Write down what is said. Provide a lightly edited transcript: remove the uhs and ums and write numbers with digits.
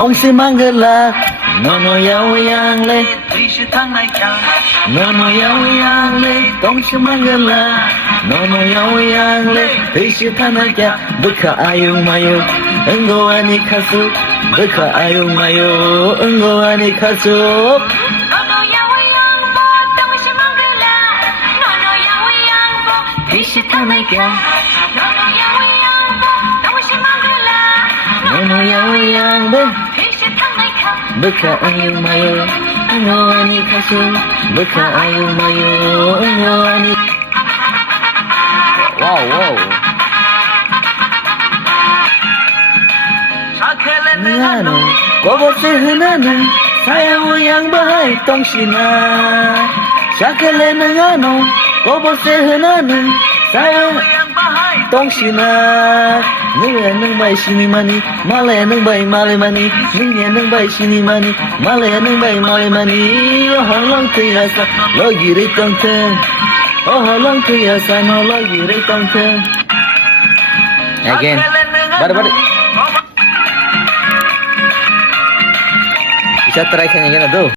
동시 망글라 노노 야오양레 노노 야오양레 동시 망글라 노노 야오양레 비시타나야 부카 아유마요 응고아니 카수 부카 아유마요 응고아니 카수 Nono yawi Buka ayu mayu Ngoani kasu Buka ayu mayu Ngoani Wow Ngano Kobo sehenana Sayaw yang bahay tongsina Syakale ngano Kobo sehenana Sayaw tongsina Nungye nung bay sini mani, malaya nung bay male mani. Nungye nung bay sini mani, malaya nung bay male mani. Oh long tuyasa, lo giri tong teng. Oh long tuyasa, no lo giri tong teng. Again, bari. Bisa try kayaknya gitu.